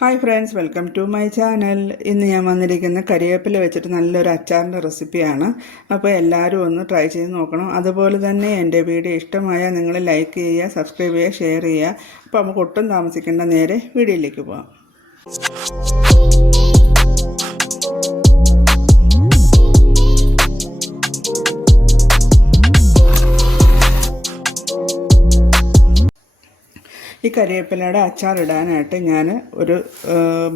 Hi friends welcome to my channel ഇന്ന് ഞാൻ വന്നിരിക്കുന്ന കരിവേപ്പില വെച്ചിട്ട് നല്ലൊരു അച്ചാറിന്റെ റെസിപ്പിയാണ്. അപ്പോൾ എല്ലാവരും ഒന്ന് ട്രൈ ചെയ്ത് നോക്കണം. അതുപോലെ തന്നെ എന്റെ വീഡിയോ ഇഷ്ടമായാൽ നിങ്ങൾ ലൈക്ക് ചെയ്യുക സബ്സ്ക്രൈബ് ചെയ്യുക ഷെയർ ചെയ്യുക. അപ്പോൾ നമുക്ക് ഒട്ടും താമസിക്കേണ്ട നേരെ വീഡിയോയിലേക്ക് പോകാം ഈ കരിവേപ്പിലയുടെ അച്ചാറിടാനായിട്ട് ഞാൻ ഒരു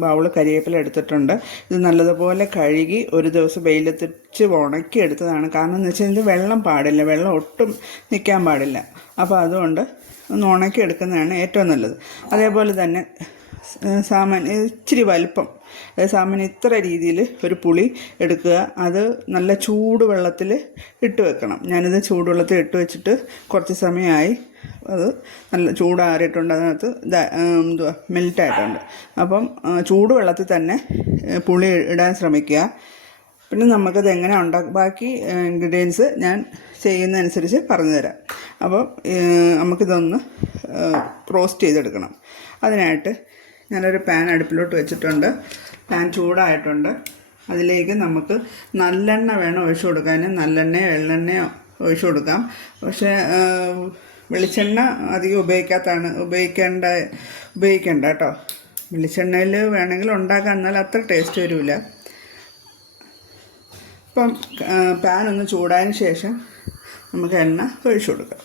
ബൗൾ കരിവേപ്പില എടുത്തിട്ടുണ്ട്. ഇത് നല്ലതുപോലെ കഴുകി ഒരു ദിവസം വെയിലത്തിച്ച് ഉണക്കി എടുത്തതാണ്. കാരണം എന്ന് വെച്ചാൽ ഇത് വെള്ളം പാടില്ല. വെള്ളം ഒട്ടും നിൽക്കാൻ പാടില്ല. അപ്പോൾ അതുകൊണ്ട് ഒന്ന് ഉണക്കി എടുക്കുന്നതാണ് ഏറ്റവും നല്ലത്. അതേപോലെ തന്നെ സാമാന്യ ഇച്ചിരി വലിപ്പം. സാമാന്യം ഇത്ര രീതിയിൽ ഒരു പുളി എടുക്കുക. അത് നല്ല ചൂടുവെള്ളത്തിൽ ഇട്ട് വെക്കണം. ഞാനിത് ചൂടുവെള്ളത്തിൽ ഇട്ട് വെച്ചിട്ട് കുറച്ച് സമയമായി അത് നല്ല ചൂടാറിയിട്ടുണ്ട് അതിനകത്ത്. എന്തുവാ മെൽറ്റായിട്ടുണ്ട്. അപ്പം ചൂടുവെള്ളത്തിൽ തന്നെ പുളി ഇടാൻ ശ്രമിക്കുക. പിന്നെ നമുക്കത് എങ്ങനെ ഉണ്ടാക്കും ബാക്കി ഇൻഗ്രീഡിയൻസ് ഞാൻ ചെയ്യുന്നതനുസരിച്ച് പറഞ്ഞു തരാം അപ്പോൾ നമുക്കിതൊന്ന് റോസ്റ്റ് ചെയ്തെടുക്കണം. അതിനായിട്ട് ഞാനൊരു പാൻ അടുപ്പിലോട്ട് വെച്ചിട്ടുണ്ട്. പാൻ ചൂടായിട്ടുണ്ട്. അതിലേക്ക് നമുക്ക് നല്ലെണ്ണ വേണം ഒഴിച്ചു കൊടുക്കാൻ. നല്ലെണ്ണയോ എള്ളെണ്ണയോ ഒഴിച്ചു കൊടുക്കാം. പക്ഷേ വെളിച്ചെണ്ണ അധികം ഉപയോഗിക്കാത്തതാണ് ഉപയോഗിക്കേണ്ട ഉപയോഗിക്കേണ്ട കേട്ടോ വെളിച്ചെണ്ണയിൽ വേണമെങ്കിൽ ഉണ്ടാക്കാം എന്നാൽ അത്ര ടേസ്റ്റ് വരില്ല അപ്പം പാൻ ഒന്ന് ചൂടായതിന് ശേഷം നമുക്ക് എണ്ണ ഒഴിച്ചു കൊടുക്കാം.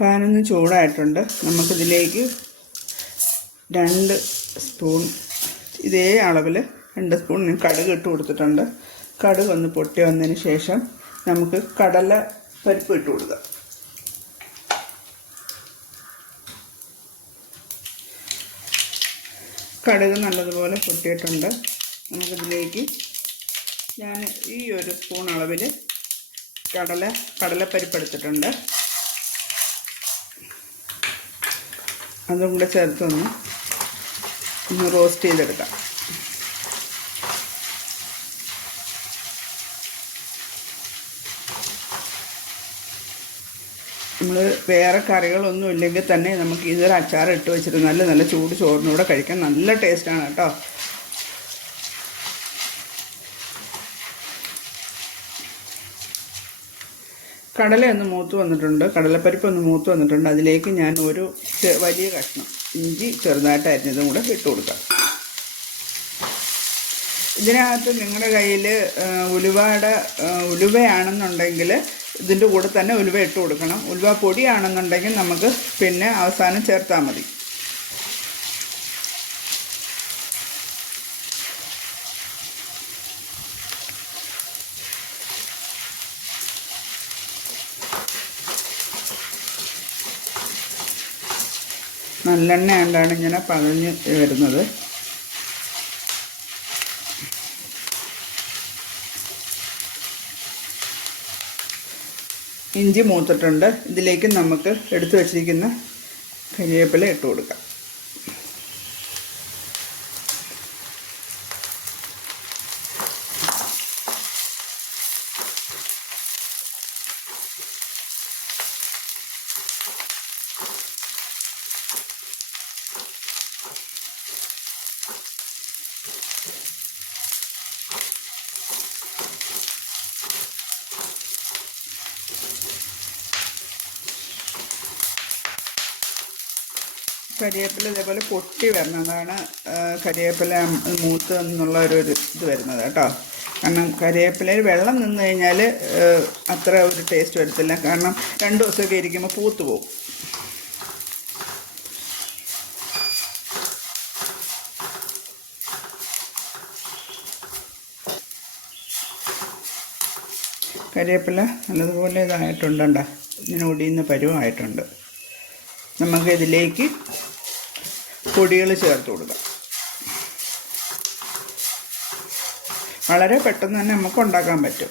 പാനൊന്ന് ചൂടായിട്ടുണ്ട്. നമുക്കിതിലേക്ക് രണ്ട് സ്പൂൺ ഇതേ അളവിൽ രണ്ട് സ്പൂൺ കടുക് ഇട്ട് കൊടുത്തിട്ടുണ്ട്. കടുക് ഒന്ന് പൊട്ടി വന്നതിന് ശേഷം നമുക്ക് കടല പരിപ്പ് ഇട്ട് കൊടുക്കാം. കടുക് നല്ലതുപോലെ പൊട്ടിയിട്ടുണ്ട്. നമുക്കിതിലേക്ക് ഞാൻ ഈ ഒരു സ്പൂൺ അളവിൽ കടല കടലപ്പരിപ്പ് എടുത്തിട്ടുണ്ട്. അതും കൂടെ ചേർത്തൊന്ന് ഒന്ന് റോസ്റ്റ് ചെയ്തെടുക്കാം. നമ്മൾ വേറെ കറികളൊന്നും ഇല്ലെങ്കിൽ തന്നെ നമുക്ക് ഇതൊരു അച്ചാർ ഇട്ട് വെച്ചിട്ട് നല്ല നല്ല ചൂട് ചോറിനൂടെ കഴിക്കാൻ നല്ല ടേസ്റ്റാണ് കേട്ടോ. കടല ഒന്ന് മൂത്ത് വന്നിട്ടുണ്ട്. കടലപ്പരിപ്പ് ഒന്ന് മൂത്ത് വന്നിട്ടുണ്ട്. അതിലേക്ക് ഞാൻ ഒരു വലിയ കഷ്ണം ഇഞ്ചി ചെറുതായിട്ട് അരിഞ്ഞതും കൂടെ ഇട്ട് കൊടുക്കാം. ഇതിനകത്ത് നിങ്ങളുടെ കയ്യിൽ ഉലുവയുടെ ഉലുവയാണെന്നുണ്ടെങ്കിൽ ഇതിന്റെ കൂടെ തന്നെ ഉലുവ ഇട്ട് കൊടുക്കണം. ഉലുവ പൊടിയാണെന്നുണ്ടെങ്കിൽ നമുക്ക് പിന്നെ അവസാനം ചേർത്താൽ മതി. നല്ലെണ്ണ ആണ്ടാണ് ഇങ്ങനെ പതഞ്ഞ് വരുന്നത്. ഇഞ്ചി മൂത്തിട്ടുണ്ട്. ഇതിലേക്ക് നമുക്ക് എടുത്തു വച്ചിരിക്കുന്ന കരിവേപ്പില ഇട്ട് കൊടുക്കാം. കരിവേപ്പില ഇതേപോലെ പൊട്ടി വരുന്നതാണ് കരിവേപ്പില മൂത്ത് എന്നുള്ള ഒരു ഇത് വരുന്നത് കേട്ടോ. കാരണം കരിയേപ്പിലയിൽ വെള്ളം നിന്ന് കഴിഞ്ഞാൽ അത്ര ഒരു ടേസ്റ്റ് വരത്തില്ല. കാരണം രണ്ട് ദിവസമൊക്കെ ഇരിക്കുമ്പോൾ പൂത്ത് പോകും കരിയേപ്പില നല്ലതുപോലെ ഇതായിട്ടുണ്ടോ ഇങ്ങനെ ഒടിയുന്ന നമുക്ക് ഇതിലേക്ക് പൊടികൾ ചേർത്ത് കൊടുക്കാം. വളരെ പെട്ടെന്ന് തന്നെ നമുക്ക് ഉണ്ടാക്കാൻ പറ്റും.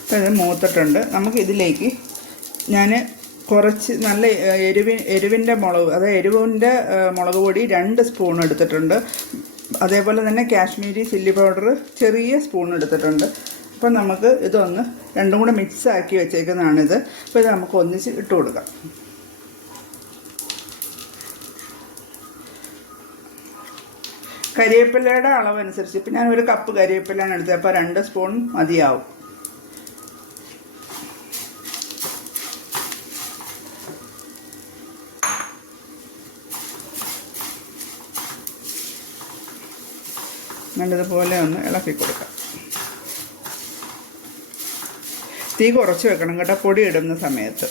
അപ്പോൾ ഇത് മൂത്തിട്ടുണ്ട്. നമുക്ക് ഇതിലേക്ക് ഞാൻ കുറച്ച് നല്ല എരിവി എരിവിന്റെ മുളക് അതായത് എരിവിന്റെ മുളക് പൊടി രണ്ട് സ്പൂൺ എടുത്തിട്ടുണ്ട്. അതേപോലെ തന്നെ കാശ്മീരി ചില്ലി പൗഡർ ചെറിയ സ്പൂൺ എടുത്തിട്ടുണ്ട്. അപ്പം നമുക്ക് ഇതൊന്ന് രണ്ടും കൂടെ മിക്സ് ആക്കി വെച്ചേക്കുന്നതാണിത്. അപ്പോൾ ഇത് നമുക്ക് ഒന്നിച്ച് ഇട്ട് കൊടുക്കാം. കരിവേപ്പിലയുടെ അളവനുസരിച്ച് ഇപ്പം ഞാൻ ഒരു കപ്പ് കരിവേപ്പിലാണ് എടുത്തത്. അപ്പോൾ രണ്ട് സ്പൂൺ മതിയാവും. നല്ലതുപോലെ ഒന്ന് ഇളക്കി കൊടുക്കാം. തീ കുറച്ച് വെക്കണം കേട്ടോ പൊടി ഇടുന്ന സമയത്ത്.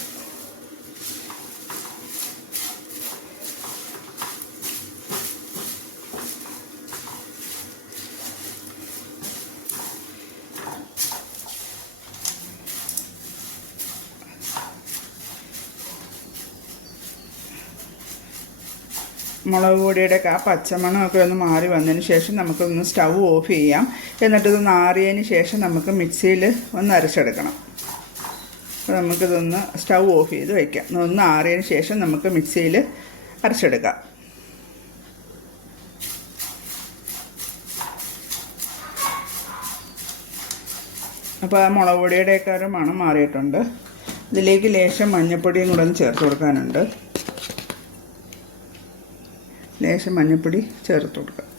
മുളക് പൊടിയുടെ ആ പച്ചമണമൊക്കെ ഒന്ന് മാറി വന്നതിന് ശേഷം നമുക്കൊന്ന് സ്റ്റൗ ഓഫ് ചെയ്യാം. എന്നിട്ടിത് നാറിയതിന് ശേഷം നമുക്ക് മിക്സിയിൽ ഒന്ന് അരച്ചെടുക്കണം. അപ്പോൾ നമുക്കിതൊന്ന് സ്റ്റൗ ഓഫ് ചെയ്ത് വയ്ക്കാം ഒന്ന് ആറിയതിന് ശേഷം നമുക്ക് മിക്സിയിൽ അരച്ചെടുക്കാം. അപ്പോൾ ആ മുളക് പൊടിയുടെയൊക്കെ ഒരു മണം മാറിയിട്ടുണ്ട്. ഇതിലേക്ക് ലേശം മഞ്ഞൾപ്പൊടിയും കൂടെ ഒന്ന് ചേർത്ത് കൊടുക്കാനുണ്ട്. ലേശം മഞ്ഞൾപ്പൊടി ചേർത്ത് കൊടുക്കുക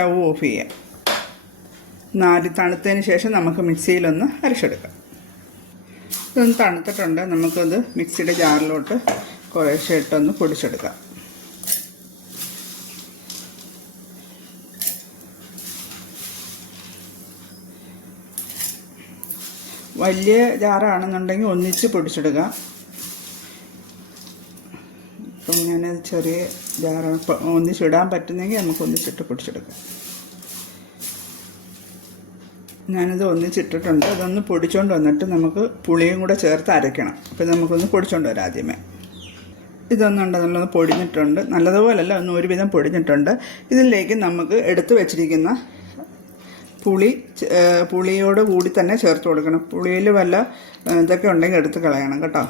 സ്റ്റൗ ഓഫ് ചെയ്യാം. നാല് തണുത്തതിന് ശേഷം നമുക്ക് മിക്സിയിലൊന്ന് അരച്ചെടുക്കാം. ഇതൊന്ന് തണുത്തിട്ടുണ്ട്. നമുക്കത് മിക്സിയുടെ ജാറിലോട്ട് കുറേശ്ശെ ഇട്ടൊന്ന് പൊടിച്ചെടുക്കാം. വലിയ ജാറാണെന്നുണ്ടെങ്കിൽ ഒന്നിച്ച് പൊടിച്ചെടുക്കാം. ഞാനത് ചെറിയ ജാറ ഒന്നിച്ചിടാൻ പറ്റുന്നെങ്കിൽ നമുക്ക് ഒന്നിച്ചിട്ട് പൊടിച്ചെടുക്കാം. ഞാനിത് ഒന്നിച്ചിട്ടിട്ടുണ്ട് അതൊന്ന് പൊടിച്ചുകൊണ്ട് വന്നിട്ട് നമുക്ക് പുളിയും കൂടെ ചേർത്ത് അരയ്ക്കണം. അപ്പോൾ നമുക്കൊന്ന് പൊടിച്ചുകൊണ്ട് വരാം ആദ്യമേ. ഇതൊന്നുണ്ട് നല്ലൊന്ന് പൊടിഞ്ഞിട്ടുണ്ട്. നല്ലതുപോലല്ല ഒന്ന് ഒരുവിധം പൊടിഞ്ഞിട്ടുണ്ട്. ഇതിലേക്ക് നമുക്ക് എടുത്തു വെച്ചിരിക്കുന്ന പുളി പുളിയോട് കൂടി തന്നെ ചേർത്ത് കൊടുക്കണം. പുളിയിൽ വല്ല ഇതൊക്കെ ഉണ്ടെങ്കിൽ എടുത്ത് കളയണം കേട്ടോ.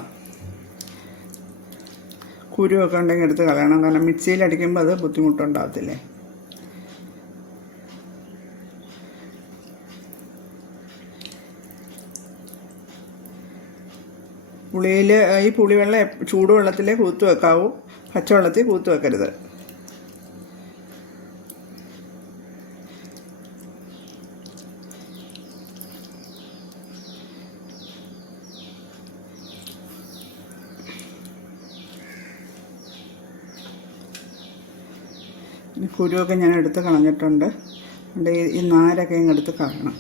കുരുവൊക്കെ ഉണ്ടെങ്കിൽ എടുത്ത് കളയണം. കാരണം മിക്സിയിൽ അടിക്കുമ്പോൾ അത് ബുദ്ധിമുട്ടുണ്ടാകത്തില്ലേ? പുളിയിൽ ഈ പുളിവെള്ളം ചൂടുവെള്ളത്തിലേ കൂത്ത് വെക്കാവൂ. പച്ചവെള്ളത്തിൽ കൂത്ത് വെക്കരുത്. ഈ കുരുവൊക്കെ ഞാൻ എടുത്ത് കളഞ്ഞിട്ടുണ്ട്. ഈ നാരൊക്കെ ഇങ്ങെടുത്ത് കളയണം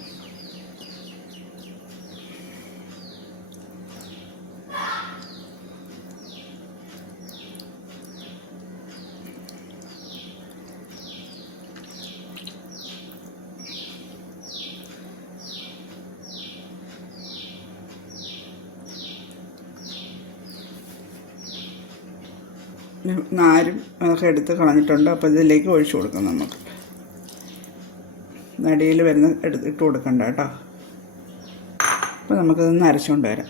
ഈ നാരും അതൊക്കെ എടുത്ത് കളഞ്ഞിട്ടുണ്ട്. അപ്പോൾ ഇതിലേക്ക് ഒഴിച്ചു കൊടുക്കാം നമുക്ക്. നടിയിൽ വരുന്ന എടുത്ത് ഇട്ട് കൊടുക്കണ്ട കേട്ടോ. അപ്പോൾ നമുക്കിതൊന്ന് അരച്ചുകൊണ്ട് വരാം.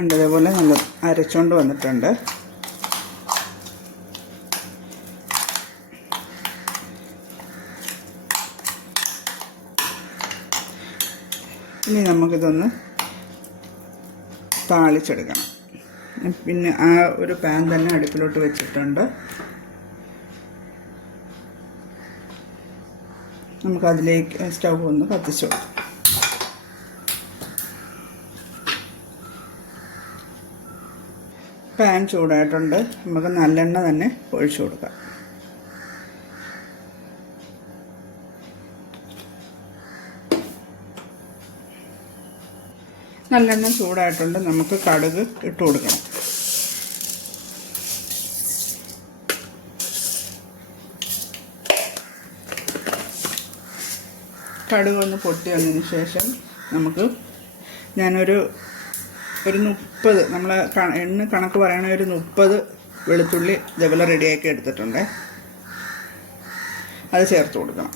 ഉണ്ട് ഇതേപോലെ നല്ല അരച്ചുകൊണ്ട് വന്നിട്ടുണ്ട്. ഇനി നമുക്കിതൊന്ന് താളിച്ചെടുക്കണം. പിന്നെ ആ ഒരു പാൻ തന്നെ അടുപ്പിലോട്ട് വെച്ചിട്ടുണ്ട്. നമുക്കതിലേക്ക് സ്റ്റൗ ഒന്ന് കത്തിച്ചു. പാൻ ചൂടായിട്ടുണ്ട്. നമുക്ക് നല്ലെണ്ണ തന്നെ ഒഴിച്ചു കൊടുക്കാം. നല്ലെണ്ണ ചൂടായിട്ടുണ്ട്. നമുക്ക് കടുക് ഇട്ട് കൊടുക്കണം. കടുക് ഒന്ന് പൊട്ടി വന്നതിന് ശേഷം നമുക്ക് ഞാനൊരു ഒരു മുപ്പത് നമ്മൾ എണ്ണ കണക്ക് പറയണ ഒരു മുപ്പത് വെളുത്തുള്ളി ഇതേപോലെ റെഡിയാക്കി എടുത്തിട്ടുണ്ട്. അത് ചേർത്ത് കൊടുക്കണം.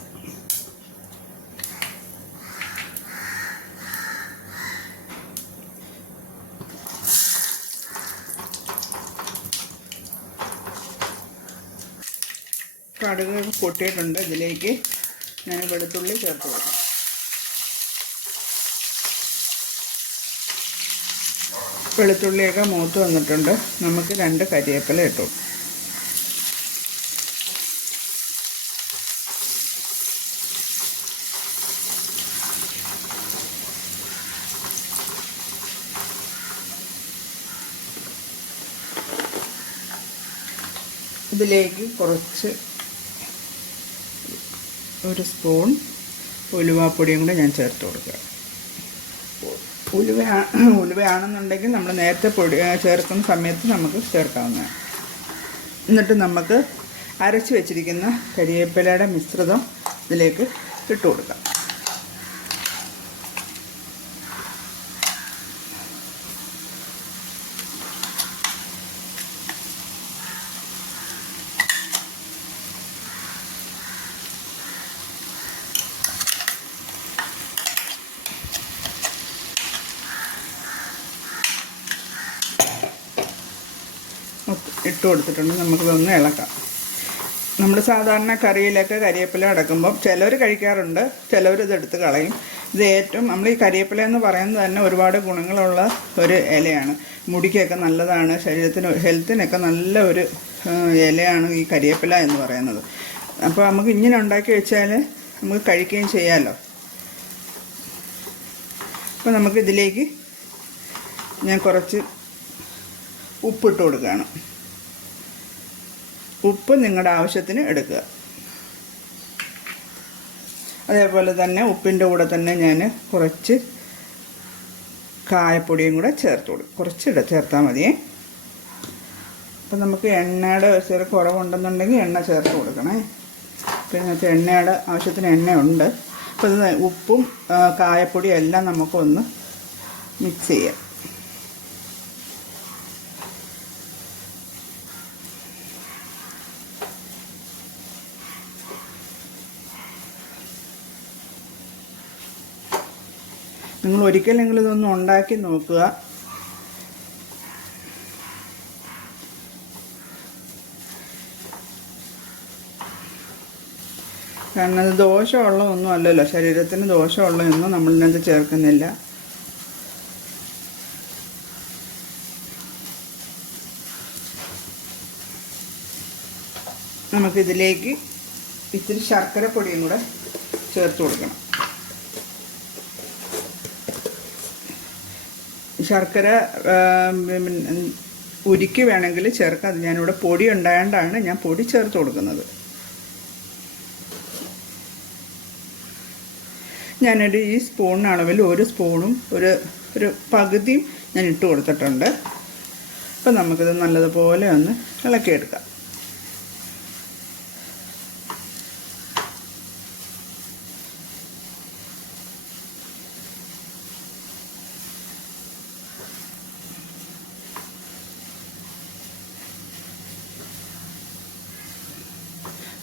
കടുക് പൊട്ടിയിട്ടുണ്ട്. ഇതിലേക്ക് ഞാൻ വെളുത്തുള്ളി ചേർത്ത് കൊടുക്കാം. വെളുത്തുള്ളിയൊക്കെ മൂത്ത് വന്നിട്ടുണ്ട്. നമുക്ക് രണ്ട് കരിയേപ്പില ഇട്ടു. ഇതിലേക്ക് കുറച്ച് ഒരു സ്പൂൺ ഉലുവാപ്പൊടിയും കൂടെ ഞാൻ ചേർത്ത് കൊടുക്കുക. ഉലുവ ഉലുവയാണെന്നുണ്ടെങ്കിൽ നമ്മൾ നേരത്തെ പൊടി ചേർക്കുന്ന സമയത്ത് നമുക്ക് ചേർക്കാവുന്നതാണ്. എന്നിട്ട് നമുക്ക് അരച്ച് വെച്ചിരിക്കുന്ന കരിവേപ്പിലയുടെ മിശ്രിതം ഇതിലേക്ക് ഇട്ട് കൊടുക്കാം. ഇട്ട് കൊടുത്തിട്ടുണ്ട്. നമുക്കിതൊന്ന് ഇളക്കാം. നമ്മൾ സാധാരണ കറിയിലൊക്കെ കരിവേപ്പില അടക്കുമ്പം ചിലർ കഴിക്കാറുണ്ട് ചിലർ ഇതെടുത്ത് കളയും. ഇത് ഏറ്റവും നമ്മൾ ഈ കരിവേപ്പില എന്ന് പറയുന്നത് തന്നെ ഒരുപാട് ഗുണങ്ങളുള്ള ഒരു ഇലയാണ്. മുടിക്കൊക്കെ നല്ലതാണ് ശരീരത്തിന് ഹെൽത്തിനൊക്കെ നല്ല ഒരു ഇലയാണ് ഈ കരിവേപ്പില എന്ന് പറയുന്നത്. അപ്പോൾ നമുക്ക് ഇങ്ങനെ ഉണ്ടാക്കി വെച്ചാൽ നമുക്ക് കഴിക്കുകയും ചെയ്യാമല്ലോ അപ്പോൾ നമുക്കിതിലേക്ക് ഞാൻ കുറച്ച് ഉപ്പിട്ട് കൊടുക്കുകയാണ്. ഉപ്പ് നിങ്ങളുടെ ആവശ്യത്തിന് എടുക്കുക. അതേപോലെ തന്നെ ഉപ്പിന്റെ കൂടെ തന്നെ ഞാൻ കുറച്ച് കായപ്പൊടിയും കൂടെ ചേർത്ത് കൊടുക്കും. കുറച്ച് ഇട ചേർത്താൽ മതിയേ. അപ്പം നമുക്ക് എണ്ണയുടെ ചെറിയ കുറവുണ്ടെന്നുണ്ടെങ്കിൽ എണ്ണ ചേർത്ത് കൊടുക്കണേ. പിന്നെ എണ്ണയുടെ ആവശ്യത്തിന് എണ്ണയുണ്ട്. അപ്പോൾ ഉപ്പും കായപ്പൊടിയും എല്ലാം നമുക്കൊന്ന് മിക്സ് ചെയ്യാം. നിങ്ങൾ ഒരിക്കലെങ്കിലും ഇതൊന്ന് ഉണ്ടാക്കി നോക്കുക. കാരണം ഇത് ദോഷമുള്ള ഒന്നും അല്ലല്ലോ. ശരീരത്തിന് ദോഷമുള്ള ഒന്നും നമ്മളിനകത്ത് ചേർക്കുന്നില്ല. നമുക്കിതിലേക്ക് ഇത്തിരി ശർക്കര പൊടിയും കൂടെ ചേർത്ത് കൊടുക്കണം. ശർക്കര ഉരുക്കി വേണമെങ്കിൽ ചേർക്കാം. അത് ഞാനിവിടെ പൊടി ഉണ്ടായതുകൊണ്ടാണ് ഞാൻ പൊടി ചേർത്ത് കൊടുക്കുന്നത്. ഞാനൊരു ഈ സ്പൂണിന് അളവിൽ ഒരു സ്പൂണും ഒരു ഒരു പകുതിയും ഞാൻ ഇട്ട് കൊടുത്തിട്ടുണ്ട്. അപ്പം നമുക്കിത് നല്ലതുപോലെ ഒന്ന് ഇളക്കിയെടുക്കാം.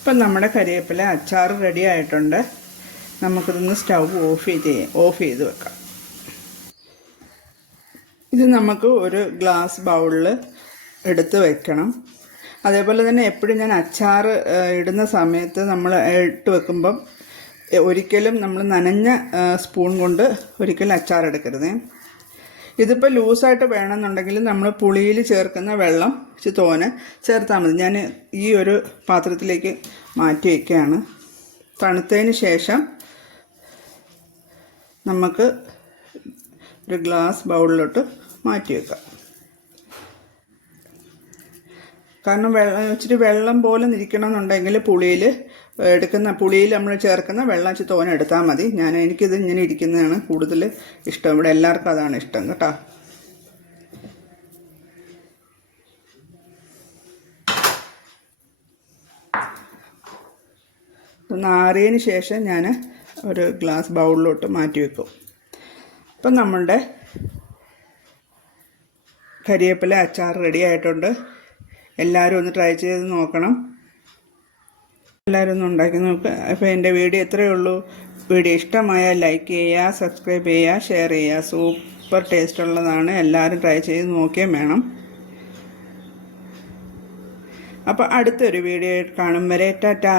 ഇപ്പം നമ്മുടെ കരിവേപ്പില അച്ചാർ റെഡി ആയിട്ടുണ്ട്. നമുക്കിതൊന്ന് സ്റ്റൗ ഓഫ് ചെയ്ത് ഓഫ് ചെയ്ത് വെക്കാം. ഇത് നമുക്ക് ഒരു ഗ്ലാസ് ബൗളിൽ എടുത്ത് വെക്കണം. അതേപോലെ തന്നെ എപ്പോഴും ഞാൻ അച്ചാർ ഇടുന്ന സമയത്ത് നമ്മൾ ഇട്ട് വെക്കുമ്പം ഒരിക്കലും നമ്മൾ നനഞ്ഞ സ്പൂൺ കൊണ്ട് ഒരിക്കലും അച്ചാർ എടുക്കരുതേ. ഇതിപ്പോൾ ലൂസായിട്ട് വേണമെന്നുണ്ടെങ്കിൽ നമ്മൾ പുളിയിൽ ചേർക്കുന്ന വെള്ളം ഇച്ചിരി തോനെ ചേർത്താൽ മതി. ഞാൻ ഈ ഒരു പാത്രത്തിലേക്ക് മാറ്റി വയ്ക്കുകയാണ് തണുത്തതിന് ശേഷം നമുക്ക് ഒരു ഗ്ലാസ് ബൗളിലോട്ട് മാറ്റി വെക്കാം. കാരണം വെള്ളം ഇച്ചിരി വെള്ളം പോലെ നിൽക്കണമെന്നുണ്ടെങ്കിൽ പുളിയിൽ എടുക്കുന്ന പുളിയിൽ നമ്മൾ ചേർക്കുന്ന വെള്ളം ഇച്ചിരി തോന എടുത്താൽ മതി. ഞാൻ എനിക്കിത് ഇങ്ങനെ ഇരിക്കുന്നതാണ് കൂടുതൽ ഇഷ്ടം. ഇവിടെ എല്ലാവർക്കും അതാണ് ഇഷ്ടം കേട്ടോ. ഒന്ന് ആറിയതിന് ശേഷം ഞാൻ ഒരു ഗ്ലാസ് ബൗളിലോട്ട് മാറ്റി വെക്കും. അപ്പം നമ്മളുടെ കരിവേപ്പില അച്ചാർ റെഡി ആയിട്ടുണ്ട്. എല്ലാവരും ഒന്ന് ട്രൈ ചെയ്ത് നോക്കണം. എല്ലാവരും ഒന്ന് ഉണ്ടാക്കി നോക്കുക അപ്പോൾ എന്റെ വീഡിയോ ഇത്രയേ ഉള്ളൂ. വീഡിയോ ഇഷ്ടമായാൽ ലൈക്ക് ചെയ്യുക സബ്സ്ക്രൈബ് ചെയ്യുക ഷെയർ ചെയ്യുക. സൂപ്പർ ടേസ്റ്റ് ഉള്ളതാണ്. എല്ലാവരും ട്രൈ ചെയ്ത് നോക്കിയും വേണം. അപ്പോൾ അടുത്തൊരു വീഡിയോ കാണും വരെ. ടാറ്റാ.